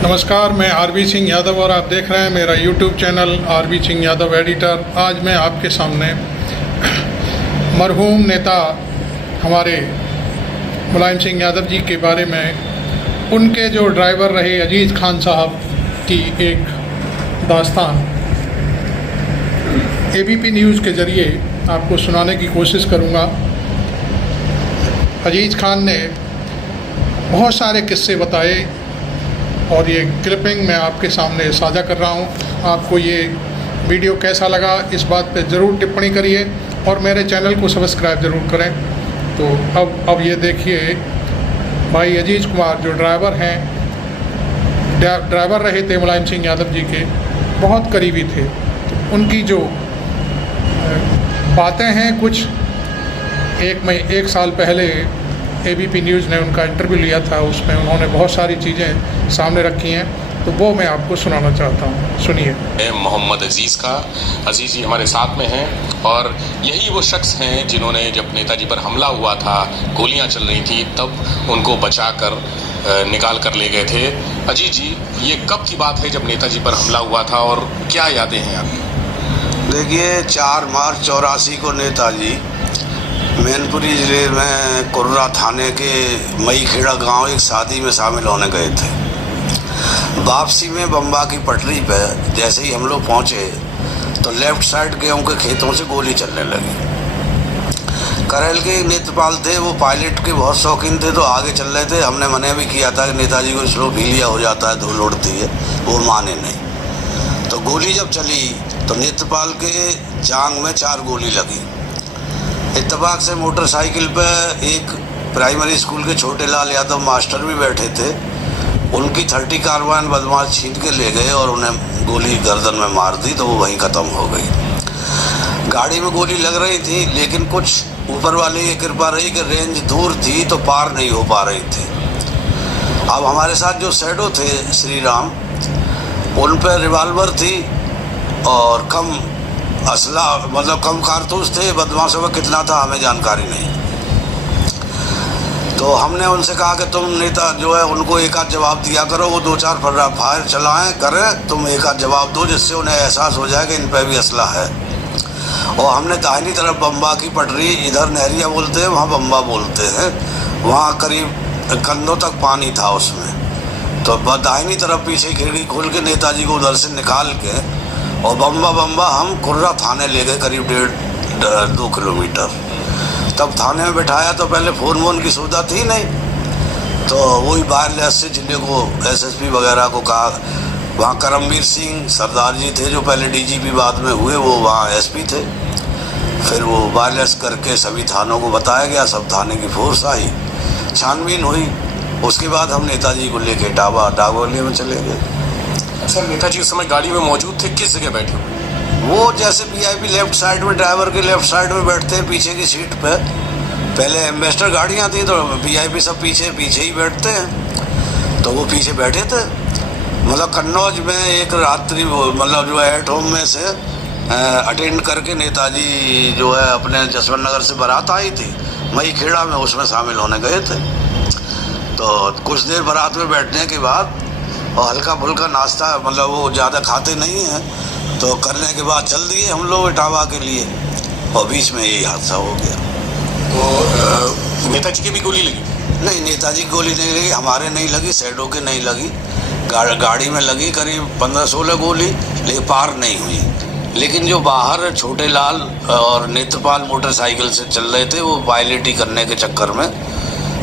नमस्कार, मैं आरबी सिंह यादव और आप देख रहे हैं मेरा YouTube channel RB Singh Yadav editor. आज मैं आपके सामने मरहूम नेता हमारे मुलायम सिंह यादव जी के बारे में उनके जो ड्राइवर रहे अजीज़ खान साहब की एक दास्तान एबीपी न्यूज़ के ज़रिए आपको सुनाने की कोशिश करूँगा। अजीज़ खान ने बहुत सारे किस्से बताए और ये क्लिपिंग मैं आपके सामने साझा कर रहा हूँ। आपको ये वीडियो कैसा लगा इस बात पे ज़रूर टिप्पणी करिए और मेरे चैनल को सब्सक्राइब ज़रूर करें। तो अब ये देखिए, भाई अजीज़ कुमार जो ड्राइवर हैं, ड्राइवर रहे थे मुलायम सिंह यादव जी के, बहुत करीबी थे। तो उनकी जो बातें हैं, कुछ एक साल पहले एबीपी न्यूज़ ने उनका इंटरव्यू लिया था, उसमें उन्होंने बहुत सारी चीज़ें सामने रखी हैं, तो वो मैं आपको सुनाना चाहता हूँ। सुनिए। मोहम्मद अजीज़ का, अजीज़ जी हमारे साथ में हैं और यही वो शख्स हैं जिन्होंने जब नेताजी पर हमला हुआ था, गोलियां चल रही थी, तब उनको बचाकर निकाल कर ले गए थे। अजीज़ जी, ये कब की बात है जब नेताजी पर हमला हुआ था और क्या यादें हैं आपकी? देखिए, 4 मार्च 84 को नेताजी मैनपुरी ज़िले में कुर्रा थाने के मई खेड़ा गांव एक शादी में शामिल होने गए थे। वापसी में बम्बा की पटरी पर जैसे ही हम लोग पहुँचे तो लेफ़्ट साइड गेहूं के खेतों से गोली चलने लगी। करेल के नेत्रपाल थे, वो पायलट के बहुत शौकीन थे, तो आगे चल रहे थे। हमने मना भी किया था कि नेताजी को स्लो भीलिया हो जाता है, धूल उड़ती है, वो माने नहीं। तो गोली जब चली तो नेत्रपाल के जांग में 4 गोली लगी। इत्तेफाक से मोटरसाइकिल पर एक प्राइमरी स्कूल के छोटे लाल यादव मास्टर भी बैठे थे। उनकी 30 कार्बाइन बदमाश छीन के ले गए और उन्हें गोली गर्दन में मार दी, तो वो वहीं ख़त्म हो गई। गाड़ी में गोली लग रही थी, लेकिन कुछ ऊपर वाले की कृपा रही कि रेंज दूर थी तो पार नहीं हो पा रही थी। अब हमारे साथ जो शैडो थे श्री राम, उन पर रिवाल्वर थी और कम असला, मतलब कम कारतूस थे। बदमाशों में कितना था हमें जानकारी नहीं। तो हमने उनसे कहा कि तुम नेता जो है उनको एक आध जवाब दिया करो, वो 2-4 फायर चलाएं करें, तुम एक आध जवाब दो जिससे उन्हें एहसास हो जाए कि इन पर भी असला है। और हमने दाहिनी तरफ बम्बा की पटरी, इधर नहरिया बोलते हैं, वहाँ बम्बा बोलते हैं, वहाँ करीब कंधों तक पानी था उसमें। तो दाहिनी तरफ पीछे खिड़की खोल के नेताजी को उधर से निकाल के और बम्बा हम कुर्रा थाने ले गए, करीब 1.5-2 किलोमीटर। तब थाने में बिठाया तो पहले फ़ोन की सुविधा थी नहीं, तो वही वायरलेस से जिले को एसएसपी वगैरह को कहा। वहाँ करमवीर सिंह सरदार जी थे जो पहले डीजीपी बाद में हुए, वो वहाँ एसपी थे। फिर वो वायरलेस करके सभी थानों को बताया गया, सब थाने की फोर्स आई, छानबीन हुई। उसके बाद हम नेताजी को लेके डागोली में चले गए। सर, नेताजी उस समय गाड़ी में मौजूद थे, किस जगह बैठे हुए? वो जैसे वीआईपी लेफ्ट साइड में, ड्राइवर के लेफ्ट साइड में बैठते हैं, पीछे की सीट पे। पहले एम्बेसडर गाड़ियाँ थी तो वीआईपी सब पीछे ही बैठते हैं, तो वो पीछे बैठे थे। मतलब कन्नौज में एक रात्रि मतलब जो है एट होम में से अटेंड करके नेताजी जो है अपने जसवंत नगर से बारात आई थी मई खेड़ा में, उसमें शामिल होने गए थे। तो कुछ देर बारात में बैठने के बाद और हल्का फुल्का नाश्ता, मतलब वो ज़्यादा खाते नहीं हैं, तो करने के बाद चल दिए हम लोग इटावा के लिए, और बीच में यही हादसा हो गया। तो नेताजी की भी गोली लगी? नहीं, नेताजी की गोली नहीं लगी, हमारे नहीं लगी, शैडो के नहीं लगी। गाड़ी में लगी करीब 15-16 गोली, लेकिन पार नहीं हुई। लेकिन जो बाहर छोटे लाल और नेत्रपाल मोटरसाइकिल से चल रहे थे, वो पायलटी करने के चक्कर में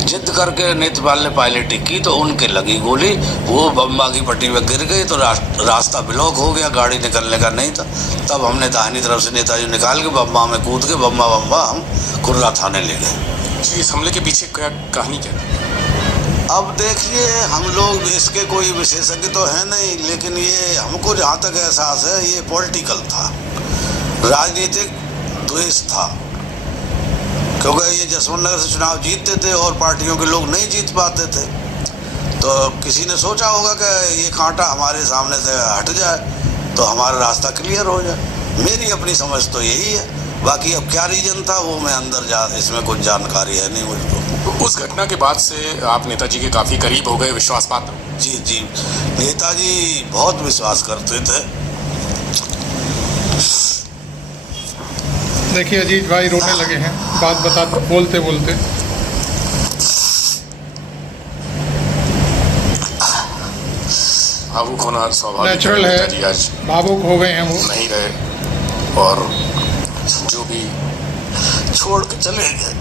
जिद करके नेत्रपाल ने पायलटी की तो उनके लगी गोली। वो बम्बा की पट्टी में गिर गई तो रास्ता ब्लॉक हो गया, गाड़ी निकलने का नहीं था। तब हमने दाहिनी तरफ से नेताजी निकाल के बम्बा में कूद के बम्बा हम कुर्रा थाने ले गए। इस हमले के पीछे क्या कहानी क्या? अब देखिए, हम लोग इसके कोई विशेषज्ञ तो है नहीं, लेकिन ये हमको जहाँ तक एहसास है ये पॉलिटिकल था, राजनीतिक द्वेष था। क्योंकि ये जसवंत नगर से चुनाव जीतते थे और पार्टियों के लोग नहीं जीत पाते थे, तो किसी ने सोचा होगा कि ये कांटा हमारे सामने से हट जाए तो हमारा रास्ता क्लियर हो जाए। मेरी अपनी समझ तो यही है, बाकी अब क्या रीजन था वो मैं अंदर इसमें कुछ जानकारी है नहीं मुझको। उस घटना के बाद से आप नेताजी के काफी करीब हो गए, विश्वास पात्र। जी जी, नेताजी बहुत विश्वास करते थे। देखिए अजीज भाई रोने लगे हैं बात बोलते बोलते। भावुक होना स्वाभाविक नेचुरल नेताजी है, आज भावुक हो गए हैं वो। नहीं रहे और जो भी छोड़ के चले गए।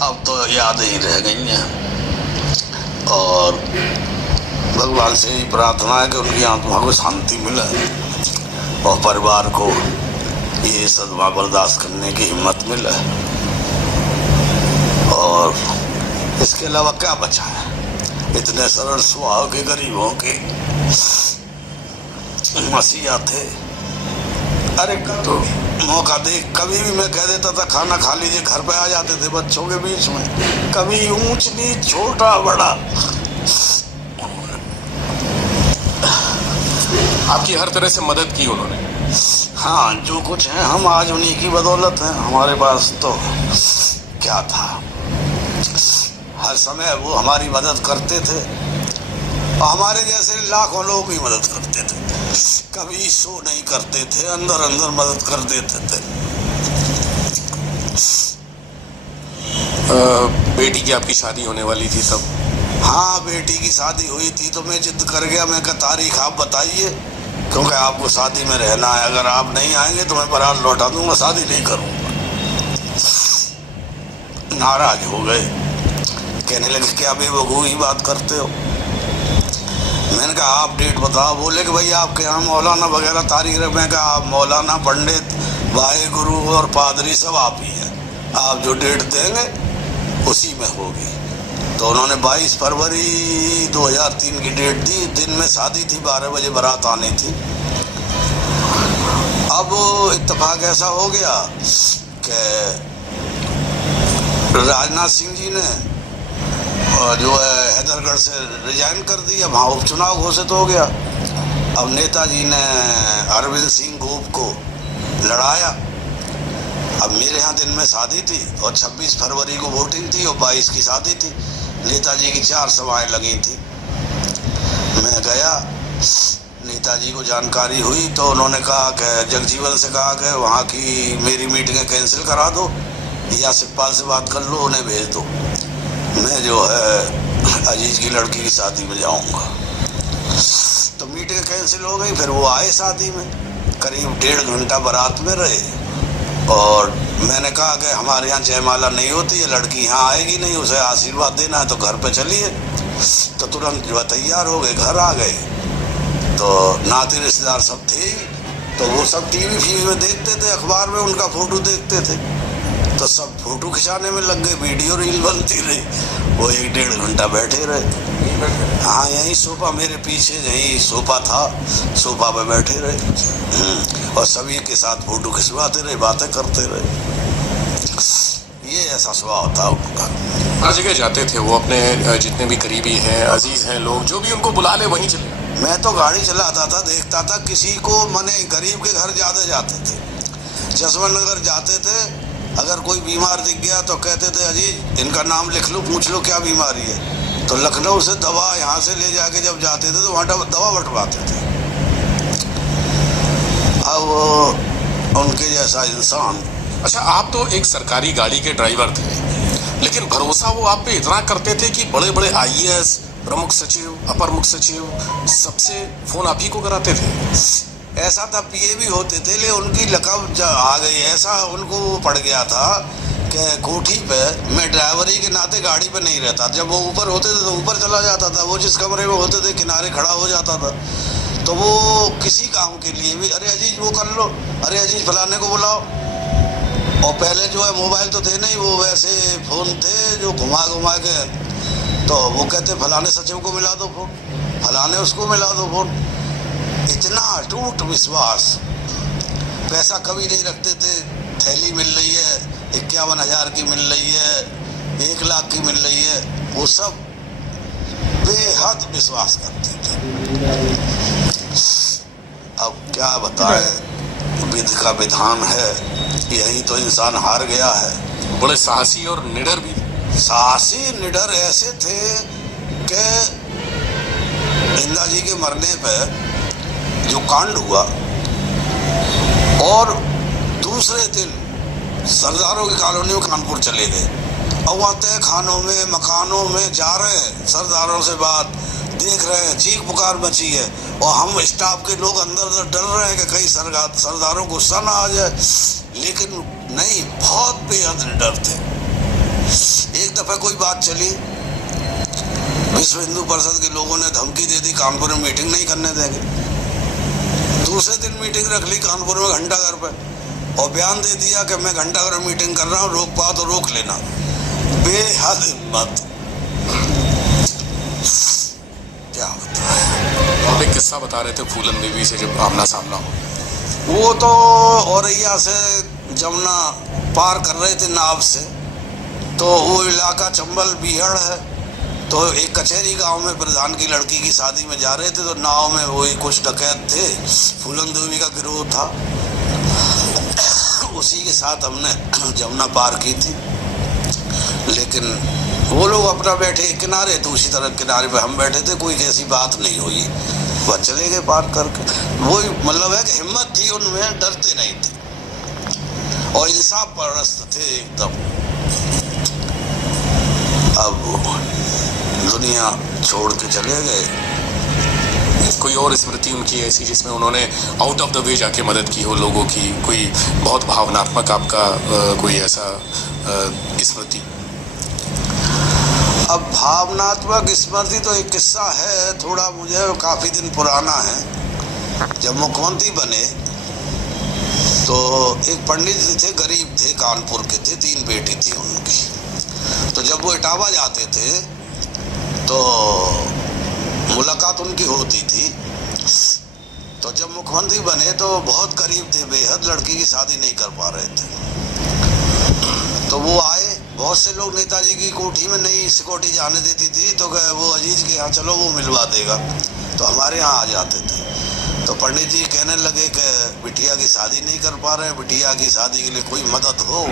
अब तो याद ही रह गई हैं और भगवान से ही प्रार्थना है कि उनकी आत्मा को शांति मिले और परिवार को ये सदमा बर्दाश्त करने की हिम्मत मिले। और इसके अलावा क्या बचा है? इतने सरल स्वभाव के गरीबों के मसीहा थे। अरे तो मौका दे कभी भी मैं कह देता था खाना खा लीजिए, घर पे आ जाते थे बच्चों के बीच में, कभी ऊंच नीच छोटा बड़ा। आपकी हर तरह से मदद की उन्होंने। हाँ, जो कुछ है हम आज उन्हीं की बदौलत हैं। हमारे पास तो क्या था, हर समय वो हमारी मदद करते थे और हमारे जैसे लाखों लोग भी मदद करते थे। कभी सो नहीं करते थे, अंदर अंदर मदद कर देते थे। बेटी की आपकी शादी होने वाली थी तब? हाँ, बेटी की शादी हुई थी तो मैं जिद कर गया, मैं कहा तारीख आप बताइए क्योंकि आपको शादी में रहना है, अगर आप नहीं आएंगे तो मैं बारात लौटा दूंगा, शादी नहीं करूंगा। नाराज हो गए, कहने लगे क्या बेवकूफ़ ही बात करते हो। मैंने कहा आप डेट बताओ। बोले कि भाई आपके यहाँ मौलाना वगैरह तारीख रख। मैं कहा आप मौलाना, पंडित, वाहे गुरु और पादरी सब आप ही हैं, आप जो डेट देंगे उसी में होगी। तो उन्होंने 22 फरवरी 2003 की डेट दी। दिन में शादी थी, 12 बजे बारात आनी थी। अब इत्तेफाक ऐसा हो गया कि राजनाथ सिंह जी ने जो है हैदरगढ़ से रिजाइन कर दिया, वहाँ उपचुनाव घोषित हो गया। अब नेताजी ने अरविंद सिंह गोप को लड़ाया। अब मेरे यहाँ दिन में शादी थी और 26 फरवरी को वोटिंग थी और 22 की शादी थी। नेताजी की 4 सभाएं लगी थी। मैं गया, नेताजी को जानकारी हुई तो उन्होंने कहा कि जगजीवन से कहा कि वहाँ की मेरी मीटिंगें कैंसिल करा दो या सिप्पाल से बात कर लो, उन्हें भेज दो, मैं जो है अजीज की लड़की की शादी में जाऊंगा। तो मीटिंग कैंसिल हो गई। फिर वो आए शादी में, करीब 1.5 घंटा बारात में रहे और मैंने कहा कि हमारे यहाँ जयमाला नहीं होती है, लड़की यहाँ आएगी नहीं, उसे आशीर्वाद देना है तो घर पे चलिए। तो तुरंत जो तैयार हो गए, घर आ गए। तो नाते रिश्तेदार सब थे ही, तो वो सब टीवी में देखते थे, अखबार में उनका फोटो देखते थे, तो सब फोटो खिंचाने में लग गए, वीडियो रील बनती रही। वो 1-1.5 घंटा बैठे रहे। हाँ, यही सोफा मेरे पीछे, यही सोफा था, सोफा पे बैठे रहे और सभी के साथ फोटो खिंचवाते रहे, बातें करते रहे। ये ऐसा स्वभाव था उनका। हर जगह जाते थे वो, अपने जितने भी करीबी हैं, अजीज हैं लोग, जो भी उनको बुला ले वहीं चले। मैं तो गाड़ी चलाता था, देखता था किसी को, मने गरीब के घर ज़्यादा जाते थे। जसवंत नगर जाते थे, अगर कोई बीमार दिख गया तो कहते थे अजीज इनका नाम लिख लो, पूछ लो क्या बीमारी है। तो लखनऊ से दवा यहाँ से ले जाके जब जाते थे तो वहाँ दवा बंटवाते थे। अब उनके जैसा इंसान। अच्छा, आप तो एक सरकारी गाड़ी के ड्राइवर थे, लेकिन भरोसा वो आप पे इतना करते थे कि बड़े बड़े IAS, प्रमुख सचिव, अपर मुख्य सचिव, सबसे फोन आप ही को कराते थे। ऐसा था, PA भी होते थे, लेकिन उनकी लकब आ गई, ऐसा उनको पड़ गया था कि कोठी पे मैं ड्राइवरी के नाते गाड़ी पे नहीं रहता। जब वो ऊपर होते थे तो ऊपर चला जाता था, वो जिस कमरे में होते थे किनारे खड़ा हो जाता था। तो वो किसी काम के लिए भी, अरे अजीज वो कर लो, अरे अजीज फलाने को बुलाओ। और पहले जो है मोबाइल तो थे नहीं, वो वैसे फ़ोन थे जो घुमा घुमा के, तो वो कहते फलाने सचिव को मिला दो फ़ोन, फलाने उसको मिला दो फ़ोन। इतना अटूट विश्वास। पैसा कभी नहीं रखते थे, थैली मिल रही है 51,000 की मिल रही है, 1 लाख की मिल रही है, वो सब बेहद विश्वास करते थे। अब क्या बताएं, विधि का विधान है। यही तो इंसान हार गया है। बड़े साहसी और निडर भी। साहसी निडर ऐसे थे कि इंदिरा जी के मरने पर जो कांड हुआ और दूसरे दिन सरदारों की कॉलोनी में कानपुर चले गए और वहाँ तय खानों में मकानों में जा रहे हैं, सरदारों से बात देख रहे हैं, चीख पुकार मची है और हम स्टाफ के लोग अंदर डर रहे हैं कि कहीं सरदारों को गुस्सा ना आ जाए, लेकिन नहीं, बहुत बेहद निडर थे। एक दफा कोई बात चली, विश्व हिंदू परिषद के लोगों ने धमकी दे दी कानपुर में मीटिंग नहीं करने देंगे। दूसरे दिन मीटिंग रख ली कानपुर में घंटाघर पे और बयान दे दिया कि मैं घंटाघर में मीटिंग कर रहा हूँ, रोक पाओ तो रोक लेना। बेहद हिम्मत, क्या होता है। आप एक किस्सा बता रहे थे फूलन देवी से जब आमना सामना हो। वो तो औरैया से जमुना पार कर रहे थे नाव से, तो वो इलाका चंबल बीहड़ है, तो एक कचहरी गांव में प्रधान की लड़की की शादी में जा रहे थे, तो नाव में वही कुछ डकैत थे, फूलन देवी का गिरोह था, उसी के साथ हमने जमुना पार की थी। लेकिन वो लोग अपना बैठे एक किनारे, दूसरी तरफ किनारे पे हम बैठे थे, कोई ऐसी बात नहीं हुई, वह चले गए पार करके। वही मतलब है कि हिम्मत थी उनमें, डरते नहीं थे और इंसाफ परस्त थे एकदम। अब दुनिया छोड़ के चले गए। कोई और स्मृति उनकी ऐसी जिसमें उन्होंने आउट ऑफ द वे जाके मदद की हो लोगों की, कोई बहुत भावनात्मक आपका कोई ऐसा स्मृति? अब भावनात्मक स्मृति तो एक किस्सा है, थोड़ा मुझे काफ़ी दिन पुराना है। जब मुख्यमंत्री बने तो एक पंडित जी थे, गरीब थे, कानपुर के थे, 3 बेटी थी उनकी। तो जब वो इटावा जाते थे तो मुलाकात उनकी होती थी। तो जब मुख्यमंत्री बने तो बहुत करीब थे, बेहद लड़की की शादी नहीं कर पा रहे थे। तो वो आए, बहुत से लोग नेताजी की कोठी में नहीं सिक्योरिटी जाने देती थी, तो वो अजीज के यहाँ चलो वो मिलवा देगा, तो हमारे यहाँ आ जाते थे। तो पंडित जी कहने लगे कि बिटिया की शादी नहीं कर पा रहे हैं, बिटिया की शादी के लिए कोई मदद हो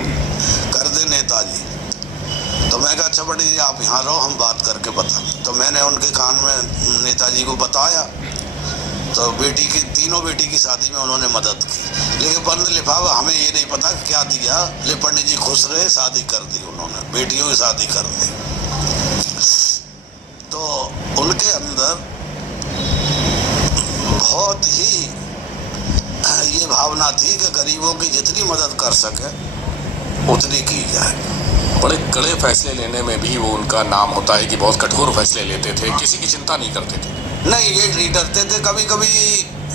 कर दे नेताजी। तो मैं कहा अच्छा पंडित जी आप यहाँ रहो, हम बात करके बता। तो मैंने उनके कान में नेताजी को बताया, तो तीनों बेटी की शादी में उन्होंने मदद की, लेकिन बंद लिफाफा, हमें ये नहीं पता क्या दिया, ले पंडित जी खुश रहे, शादी कर दी उन्होंने, बेटियों की शादी कर दी। तो उनके अंदर बहुत ही ये भावना थी कि गरीबों की जितनी मदद कर सके उतनी की जाए। बड़े कड़े फैसले लेने में भी वो उनका नाम होता है कि बहुत कठोर फैसले लेते थे, किसी की चिंता नहीं करते थे। नहीं, ये नहीं डरते थे। कभी कभी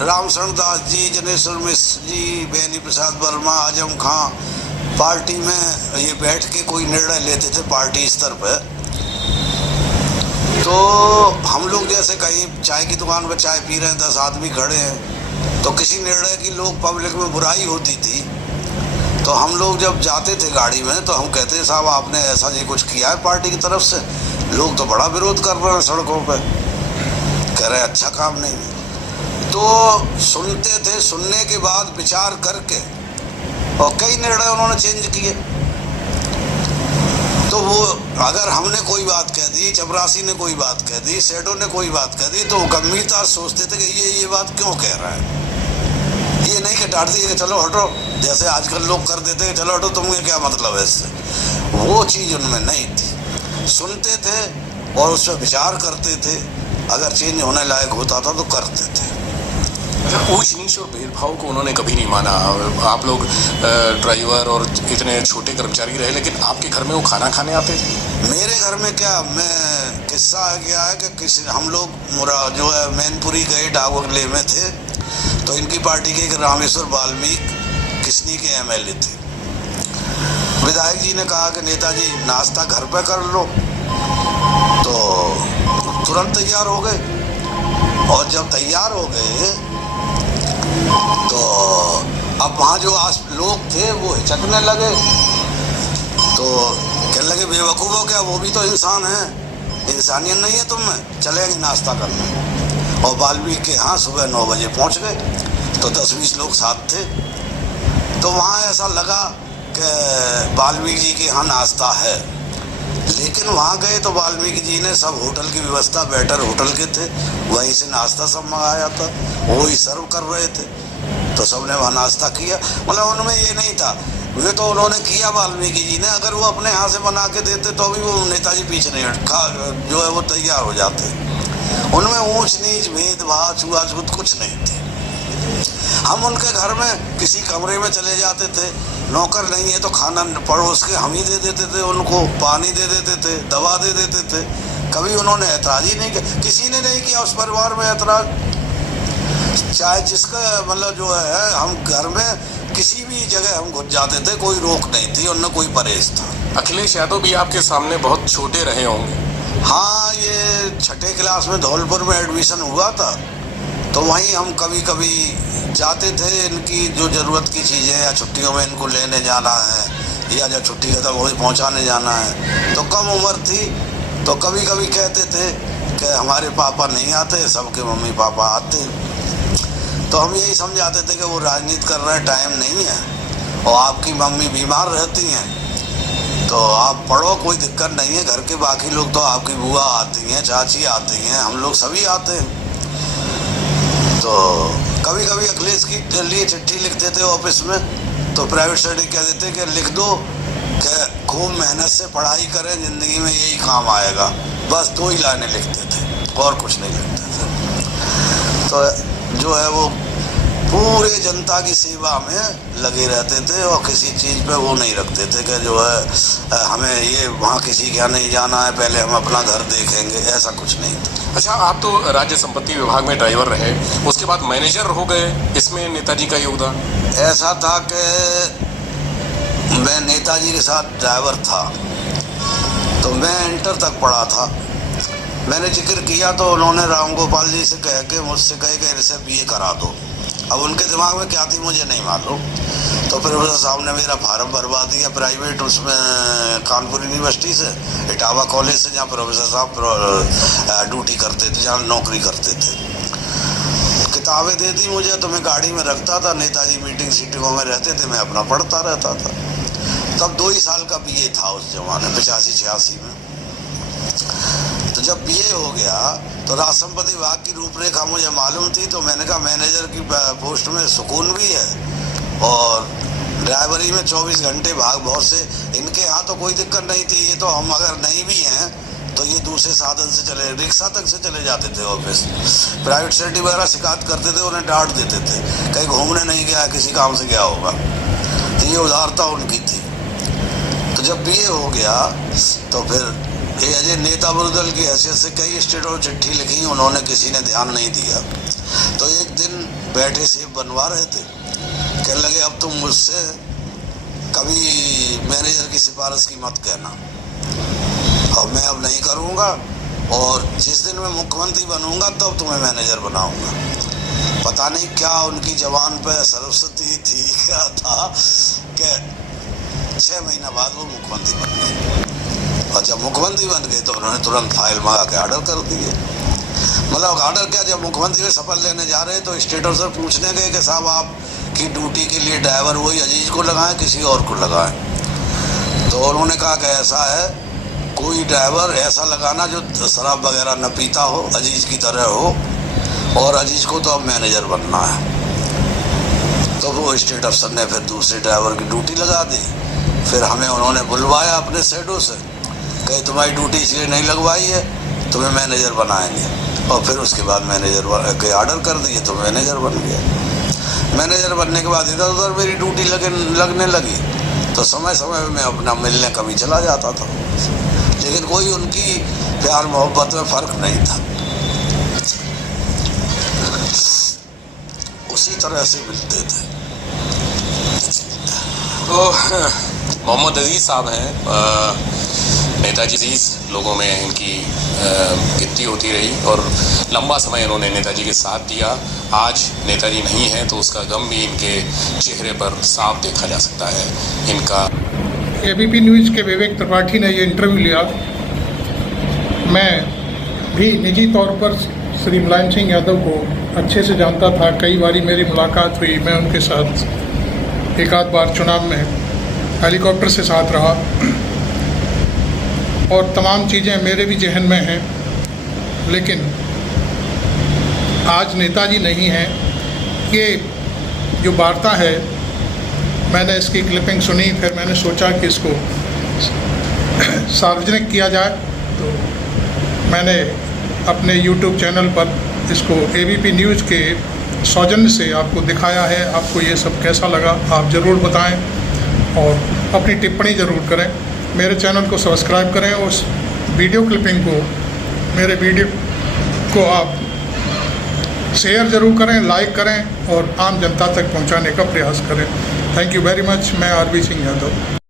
रामशरण दास जी, जनेश्वर मिश्र जी, बेनी प्रसाद वर्मा, आजम खां पार्टी में ये बैठ के कोई निर्णय लेते थे पार्टी स्तर पर। तो हम लोग जैसे कहीं चाय की दुकान पर चाय पी रहे हैं, 10 आदमी खड़े हैं, तो किसी निर्णय की लोग पब्लिक में बुराई होती थी, तो हम लोग जब जाते थे गाड़ी में तो हम कहते हैं साहब आपने ऐसा जी कुछ किया है पार्टी की तरफ से, लोग तो बड़ा विरोध कर रहे हैं सड़कों पे, कह रहे अच्छा काम नहीं। तो सुनते थे, सुनने के बाद विचार करके और कई निर्णय उन्होंने चेंज किए। तो वो अगर हमने कोई बात कह दी, चपरासी ने कोई बात कह दी, सेठों ने कोई बात कह दी, तो गंभीरता सोचते थे कि ये बात क्यों कह रहा है, ये नहीं कि डांट दिए कि चलो हटो, जैसे आजकल लोग कर देते हैं चलो हटो, तुम्हें क्या मतलब है इससे। वो चीज़ उनमें नहीं थी, सुनते थे और उस पर विचार करते थे, अगर चेंज होने लायक होता था तो करते थे। ऊंच नीच और भेदभाव को उन्होंने कभी नहीं माना। आप लोग ड्राइवर और इतने छोटे कर्मचारी रहे, लेकिन आपके घर में वो खाना खाने आते थे? मेरे घर में क्या, मैं किस्सा क्या है कि हम लोग जो है मैनपुरी गए, डागोगले में थे, तो इनकी पार्टी के एक रामेश्वर वाल्मीकि किसनी के MLA थे। विधायक जी ने कहा कि नेताजी नाश्ता घर पे कर लो, तो तुरंत तैयार हो गए। और जब तैयार हो गए तो अब वहाँ जो लोग थे वो हिचकने लगे, तो कहने लगे बेवकूफ़ क्या, वो भी तो इंसान है, इंसानियत नहीं है तुम में, चलेंगे नाश्ता करने। और वाल्मीकि के यहाँ सुबह 9 बजे पहुँच गए, तो 10-20 लोग साथ थे। तो वहाँ ऐसा लगा कि वाल्मीकि जी के यहाँ नाश्ता है, लेकिन वहाँ गए तो वाल्मीकि जी ने सब होटल की व्यवस्था, बेटर होटल के थे, वहीं से नाश्ता सब मंगाया था, वो ही सर्व कर रहे थे, तो सबने वहाँ नाश्ता किया। मतलब उनमें ये नहीं था, वे तो उन्होंने किया वाल्मीकि जी ने, अगर वो अपने यहाँ से बना के देते तो भी वो नेताजी पीछे नहीं हटका जो है वो तैयार हो जाते। उनमें ऊंच नीच भेदभाव छुआछूत कुछ नहीं थी। हम उनके घर में किसी कमरे में चले जाते थे, नौकर नहीं है तो खाना पड़ोस के हम ही दे देते थे, उनको पानी दे देते थे, दवा दे देते थे। कभी उन्होंने ऐतराज़ ही नहीं किया, किसी ने नहीं किया उस परिवार में ऐतराज़। चाहे जिसका मतलब जो है, हम घर में किसी भी जगह हम घुस जाते थे, कोई रोक नहीं थी, उनमें कोई परहेज था। अखिलेश यादव भी आपके सामने बहुत छोटे रहे होंगे। हाँ, ये 6ठी क्लास में धौलपुर में एडमिशन हुआ था, तो वहीं हम कभी कभी जाते थे, इनकी जो ज़रूरत की चीज़ें या छुट्टियों में इनको लेने जाना है या जब छुट्टी खत्म हो पहुँचाने जाना है, तो कम उम्र थी, तो कभी कभी कहते थे कि हमारे पापा नहीं आते, सबके मम्मी पापा आते। तो हम यही समझाते थे कि वो राजनीति कर रहे हैं, टाइम नहीं है, और आपकी मम्मी बीमार रहती हैं तो आप पढ़ो, कोई दिक्कत नहीं है। घर के बाकी लोग तो आपकी बुआ आती हैं, चाची आती हैं, हम लोग सभी आते हैं। तो कभी कभी अखिलेश के लिए चिट्ठी लिखते थे ऑफिस में, तो प्राइवेट सेक्रेटरी कह देते कि लिख दो कि खूब मेहनत से पढ़ाई करें, ज़िंदगी में यही काम आएगा। बस 2 ही लाइनें लिखते थे और कुछ नहीं लिखते थे। तो जो है वो पूरे जनता की सेवा में लगे रहते थे और किसी चीज़ पे वो नहीं रखते थे कि जो है हमें ये वहाँ किसी के यहाँ नहीं जाना है, पहले हम अपना घर देखेंगे, ऐसा कुछ नहीं था। अच्छा, आप तो राज्य संपत्ति विभाग में ड्राइवर रहे, उसके बाद मैनेजर हो गए, इसमें नेताजी का योगदान? ऐसा था कि मैं नेताजी के साथ ड्राइवर था, तो मैं इंटर तक पढ़ा था। मैंने जिक्र किया तो उन्होंने राम गोपाल जी से कह के मुझसे कहे कि इसे BA करा दो। अब उनके दिमाग में क्या थी मुझे नहीं मालूम, तो प्रोफेसर साहब ने मेरा फार्म भरवा दिया प्राइवेट, उसमें कानपुर यूनिवर्सिटी से, इटावा कॉलेज से, जहाँ प्रोफेसर साहब ड्यूटी करते थे, जहाँ नौकरी करते थे। किताबें दे दी मुझे, तो मैं गाड़ी में रखता था, नेताजी मीटिंग सीटिंगों में रहते थे, मैं अपना पढ़ता रहता था। तब 2 ही साल का BA था उस जमाने, 85-86 में। तो जब BA हो गया तो राज संपत्ति विभाग की रूपरेखा मुझे मालूम थी, तो मैंने कहा मैनेजर की पोस्ट में सुकून भी है और ड्राइवरी में 24 घंटे भाग बहुत से, इनके यहाँ तो कोई दिक्कत नहीं थी। ये तो हम अगर नहीं भी हैं तो ये दूसरे साधन से चले, रिक्शा तक से चले जाते थे ऑफिस। प्राइवेट सेक्रेटरी वगैरह शिकायत करते थे, उन्हें डांट देते थे, कहीं घूमने नहीं गया, किसी काम से गया होगा। तो ये उदारता उनकी थी। तो जब BA हो गया तो फिर एज ए नेता बुरदल की हैसियत से कई स्टेटों में चिट्ठी लिखी, उन्होंने किसी ने ध्यान नहीं दिया। तो एक दिन बैठे सेब बनवा रहे थे, कहने लगे अब तुम मुझसे कभी मैनेजर की सिफारिश की मत कहना, और मैं अब नहीं करूँगा, और जिस दिन मैं मुख्यमंत्री बनूंगा तब तुम्हें मैनेजर बनाऊंगा। पता नहीं क्या उनकी जबान पे सरस्वती थी, क्या था कि 6 महीना बाद वो मुख्यमंत्री बन गए। और जब मुख्यमंत्री बन गए तो उन्होंने तुरंत फाइल मंगा के ऑर्डर कर दिए। मतलब ऑर्डर क्या, जब मुख्यमंत्री शपथ लेने जा रहे तो स्टेटर से पूछने गए कि साहब आपकी ड्यूटी के लिए ड्राइवर वही अजीज को लगाएं किसी और को लगाएं। तो उन्होंने कहा कि ऐसा है, कोई ड्राइवर ऐसा लगाना जो शराब वगैरह न पीता हो, अजीज की तरह हो, और अजीज को तो अब मैनेजर बनना है। तो वो स्टेट अफसर ने फिर दूसरे ड्राइवर की ड्यूटी लगा दी। फिर हमें उन्होंने बुलवाया अपने शैडो से, कहीं तुम्हारी ड्यूटी इसलिए नहीं लगवाई है, तुम्हें मैनेजर बनाएंगे। और फिर उसके बाद मैनेजर के ऑर्डर कर दिए तो मैनेजर बन गया। मैनेजर बनने के बाद इधर उधर मेरी ड्यूटी लगने लगी, तो समय समय में मैं अपना मिलने कभी चला जाता था, लेकिन कोई उनकी प्यार मोहब्बत में फ़र्क नहीं था। उसी तरह से मिलते थे। तो मोहम्मद अजीज़ साहब हैं, नेताजी अजीज़ लोगों में इनकी गिनती होती रही और लंबा समय इन्होंने नेताजी के साथ दिया। आज नेताजी नहीं हैं तो उसका गम भी इनके चेहरे पर साफ देखा जा सकता है। इनका ABP न्यूज़ के विवेक त्रिपाठी ने ये इंटरव्यू लिया। मैं भी निजी तौर पर श्री मुलायम सिंह यादव को अच्छे से जानता था, कई बारी मेरी मुलाकात हुई, मैं उनके साथ एक आध बार चुनाव में हेलीकॉप्टर से साथ रहा और तमाम चीज़ें मेरे भी जहन में हैं, लेकिन आज नेताजी नहीं हैं। ये जो वार्ता है, मैंने इसकी क्लिपिंग सुनी, फिर मैंने सोचा कि इसको सार्वजनिक किया जाए, तो मैंने अपने YouTube चैनल पर इसको ABP न्यूज़ के सौजन्य से आपको दिखाया है। आपको ये सब कैसा लगा आप ज़रूर बताएं और अपनी टिप्पणी ज़रूर करें। मेरे चैनल को सब्सक्राइब करें। उस वीडियो क्लिपिंग को, मेरे वीडियो को आप शेयर ज़रूर करें, लाइक करें और आम जनता तक पहुंचाने का प्रयास करें। Thank you very much. मैं RB सिंह यादव।